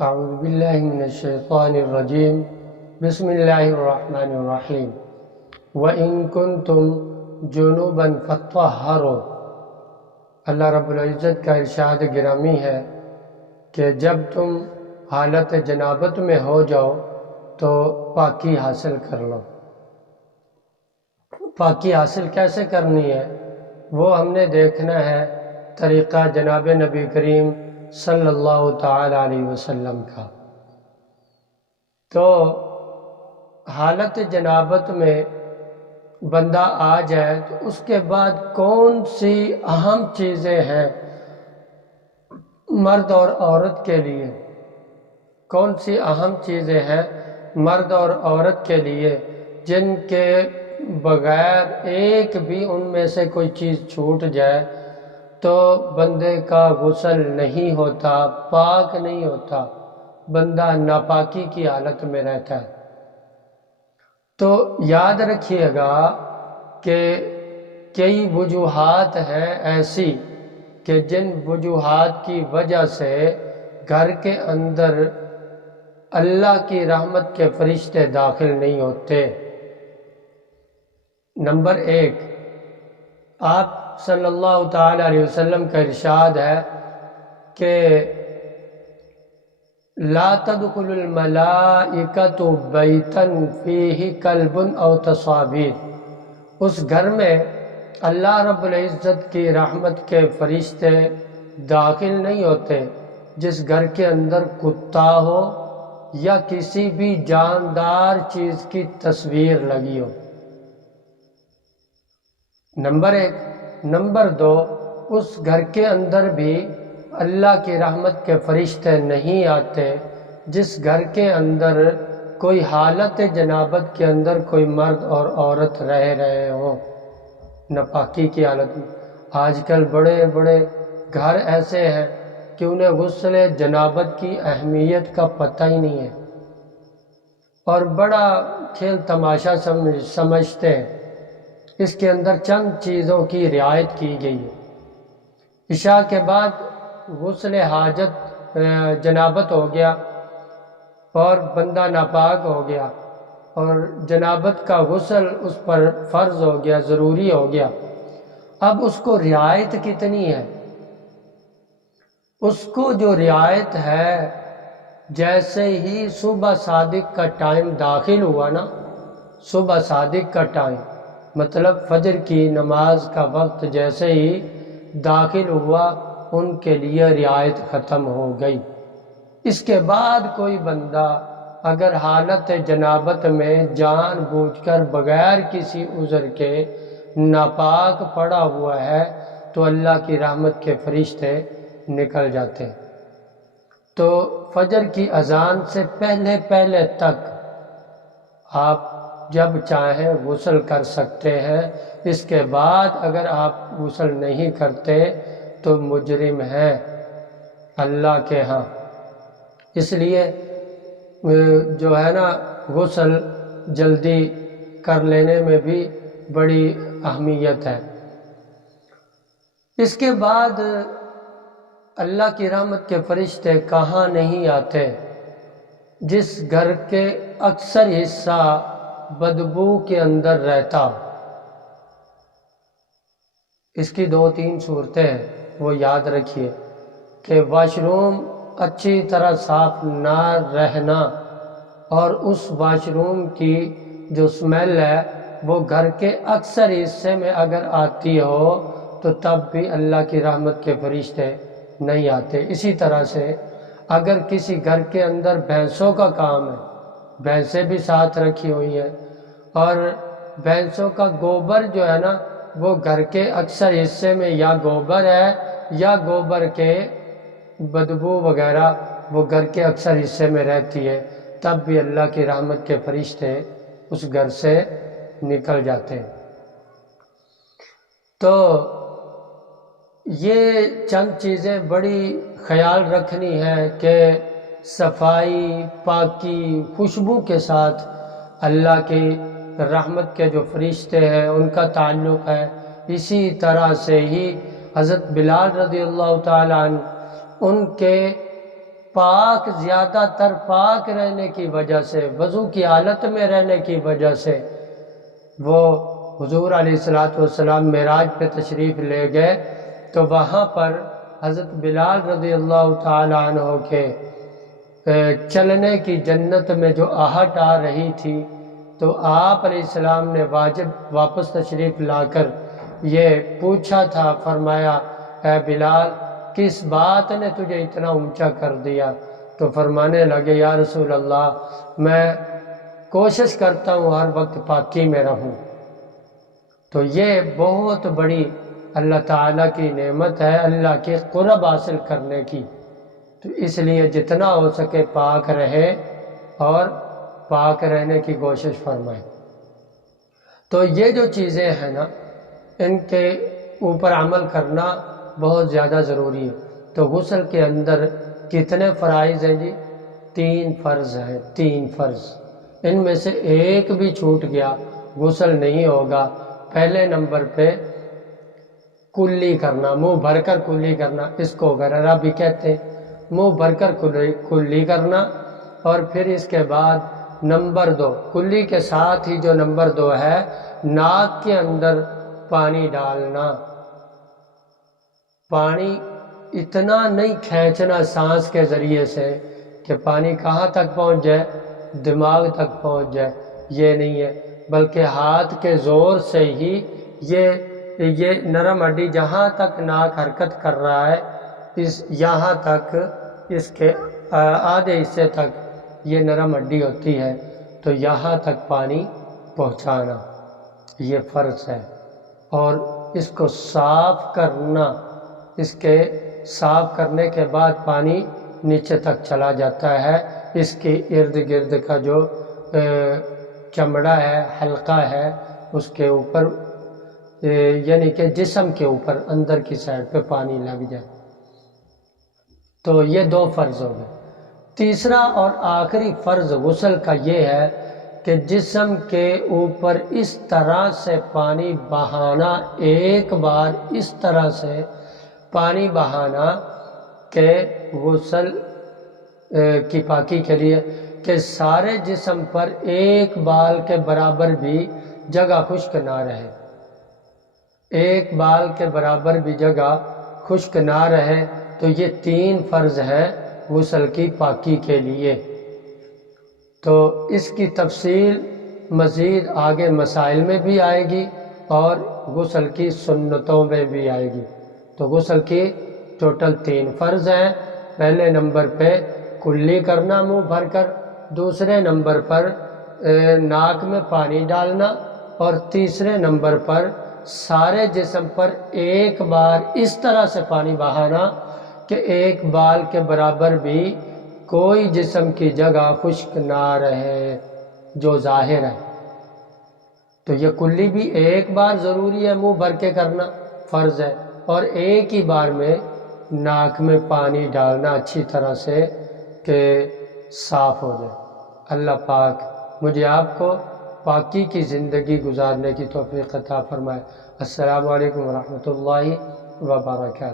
اعوذ باللہ من الشیطان الرجیم بسم اللہ الرحمن الرحیم وَإِن كُنتُم جُنُوبًا فَطَّهَّرُوا۔ اللہ رب العزت کا ارشاد گرامی ہے کہ جب تم حالت جنابت میں ہو جاؤ تو پاکی حاصل کر لو۔ پاکی حاصل کیسے کرنی ہے وہ ہم نے دیکھنا ہے طریقہ جناب نبی کریم صلی اللہ تعالی علیہ وسلم کا۔ تو حالت جنابت میں بندہ آ جائے تو اس کے بعد کون سی اہم چیزیں ہیں مرد اور عورت کے لیے، کون سی اہم چیزیں ہیں مرد اور عورت کے لیے جن کے بغیر ایک بھی ان میں سے کوئی چیز چھوٹ جائے تو بندے کا غسل نہیں ہوتا، پاک نہیں ہوتا، بندہ ناپاکی کی حالت میں رہتا ہے۔ تو یاد رکھیے گا کہ کئی وجوہات ہیں ایسی کہ جن وجوہات کی وجہ سے گھر کے اندر اللہ کی رحمت کے فرشتے داخل نہیں ہوتے۔ نمبر 1، آپ صلی اللہ تعالی علیہ وسلم کا ارشاد ہے کہ لا تدخل الملائکۃ بیتا فیہ کلب او تصابیر۔ اس گھر میں اللہ رب العزت کی رحمت کے فرشتے داخل نہیں ہوتے جس گھر کے اندر کتا ہو یا کسی بھی جاندار چیز کی تصویر لگی ہو۔ نمبر 1۔ نمبر 2، اس گھر کے اندر بھی اللہ کی رحمت کے فرشتے نہیں آتے جس گھر کے اندر کوئی حالت جنابت کے اندر کوئی مرد اور عورت رہ رہے ہوں ناپاکی کی حالت میں۔ آج کل بڑے بڑے گھر ایسے ہیں کہ انہیں غسل جنابت کی اہمیت کا پتہ ہی نہیں ہے اور بڑا کھیل تماشا سمجھتے ہیں۔ اس کے اندر چند چیزوں کی رعایت کی گئی ہے۔ عشاء کے بعد غسل حاجت جنابت ہو گیا اور بندہ ناپاک ہو گیا اور جنابت کا غسل اس پر فرض ہو گیا، ضروری ہو گیا۔ اب اس کو رعایت کتنی ہے؟ اس کو جو رعایت ہے، جیسے ہی صبح صادق کا ٹائم داخل ہوا نا، صبح صادق کا ٹائم مطلب فجر کی نماز کا وقت جیسے ہی داخل ہوا ان کے لیے رعایت ختم ہو گئی۔ اس کے بعد کوئی بندہ اگر حالت جنابت میں جان بوجھ کر بغیر کسی عذر کے ناپاک پڑا ہوا ہے تو اللہ کی رحمت کے فرشتے نکل جاتے ہیں۔ تو فجر کی اذان سے پہلے پہلے تک آپ جب چاہیں غسل کر سکتے ہیں۔ اس کے بعد اگر آپ غسل نہیں کرتے تو مجرم ہیں اللہ کے ہاں۔ اس لیے جو ہے نا غسل جلدی کر لینے میں بھی بڑی اہمیت ہے۔ اس کے بعد اللہ کی رحمت کے فرشتے کہاں نہیں آتے؟ جس گھر کے اکثر حصہ بدبو کے اندر رہتا۔ اس کی 2-3 صورتیں ہیں، وہ یاد رکھیے کہ واش روم اچھی طرح صاف نہ رہنا اور اس واش روم کی جو سمیل ہے وہ گھر کے اکثر حصے میں اگر آتی ہو تو تب بھی اللہ کی رحمت کے فرشتے نہیں آتے۔ اسی طرح سے اگر کسی گھر کے اندر بھینسوں کا کام ہے، بھینسیں بھی ساتھ رکھی ہوئی ہیں اور بھینسوں کا گوبر جو ہے نا وہ گھر کے اکثر حصے میں یا گوبر ہے یا گوبر کے بدبو وغیرہ وہ گھر کے اکثر حصے میں رہتی ہے، تب بھی اللہ کی رحمت کے فرشتے اس گھر سے نکل جاتے ہیں۔ تو یہ چند چیزیں بڑی خیال رکھنی ہے کہ صفائی، پاکی، خوشبو کے ساتھ اللہ کی رحمت کے جو فرشتے ہیں ان کا تعلق ہے۔ اسی طرح سے ہی حضرت بلال رضی اللہ تعالیٰ عنہ ان کے پاک زیادہ تر پاک رہنے کی وجہ سے، وضو کی حالت میں رہنے کی وجہ سے وہ حضور علیہ السلام معراج پہ تشریف لے گئے تو وہاں پر حضرت بلال رضی اللہ تعالی عنہ کے چلنے کی جنت میں جو آہٹ آ رہی تھی تو آپ علیہ السلام نے واپس تشریف لا کر یہ پوچھا تھا، فرمایا اے بلال کس بات نے تجھے اتنا اونچا کر دیا؟ تو فرمانے لگے یا رسول اللہ میں کوشش کرتا ہوں ہر وقت پاکی میں رہوں۔ تو یہ بہت بڑی اللہ تعالیٰ کی نعمت ہے اللہ کے قرب حاصل کرنے کی، تو اس لیے جتنا ہو سکے پاک رہے اور پاک رہنے کی کوشش فرمائیں۔ تو یہ جو چیزیں ہیں نا ان کے اوپر عمل کرنا بہت زیادہ ضروری ہے۔ تو غسل کے اندر کتنے فرائض ہیں جی؟ 3 فرض ہیں، 3 فرض۔ ان میں سے ایک بھی چھوٹ گیا غسل نہیں ہوگا۔ پہلے نمبر پہ کلی کرنا، منہ بھر کر کلی کرنا، اس کو غرارہ بھی کہتے ہیں، منہ بھر کر کلی کرنا۔ اور پھر اس کے بعد نمبر 2 کلی کے ساتھ ہی جو نمبر 2 ہے ناک کے اندر پانی ڈالنا۔ پانی اتنا نہیں کھینچنا سانس کے ذریعے سے کہ پانی کہاں تک پہنچ جائے، دماغ تک پہنچ جائے، یہ نہیں ہے، بلکہ ہاتھ کے زور سے ہی یہ نرم ہڈی جہاں تک ناک حرکت کر رہا ہے یہاں تک، اس کے آدھے حصے تک یہ نرم ہڈی ہوتی ہے، تو یہاں تک پانی پہنچانا یہ فرض ہے۔ اور اس کو صاف کرنا، اس کے صاف کرنے کے بعد پانی نیچے تک چلا جاتا ہے، اس کے ارد گرد کا جو چمڑا ہے، حلقہ ہے، اس کے اوپر یعنی کہ جسم کے اوپر اندر کی سائڈ پہ پانی لگ جائے۔ تو یہ 2 فرض ہو گئے۔ تیسرا اور آخری فرض غسل کا یہ ہے کہ جسم کے اوپر اس طرح سے پانی بہانا، ایک بار اس طرح سے پانی بہانا کہ غسل کی پاکی کے لیے کہ سارے جسم پر ایک بال کے برابر بھی جگہ خشک نہ رہے، ایک بال کے برابر بھی جگہ خشک نہ رہے۔ تو یہ 3 فرض ہیں غسل کی پاکی کے لیے۔ تو اس کی تفصیل مزید آگے مسائل میں بھی آئے گی اور غسل کی سنتوں میں بھی آئے گی۔ تو غسل کی ٹوٹل 3 فرض ہیں۔ پہلے نمبر پہ کلی کرنا منہ بھر کر، دوسرے نمبر پر ناک میں پانی ڈالنا، اور تیسرے نمبر پر سارے جسم پر ایک بار اس طرح سے پانی بہانا کہ ایک بال کے برابر بھی کوئی جسم کی جگہ خشک نہ رہے جو ظاہر ہے۔ تو یہ کلی بھی ایک بار ضروری ہے منہ بھر کے کرنا فرض ہے، اور ایک ہی بار میں ناک میں پانی ڈالنا اچھی طرح سے کہ صاف ہو جائے۔ اللہ پاک مجھے آپ کو پاکی کی زندگی گزارنے کی توفیق عطا فرمائے۔ السلام علیکم ورحمۃ اللہ وبرکاتہ۔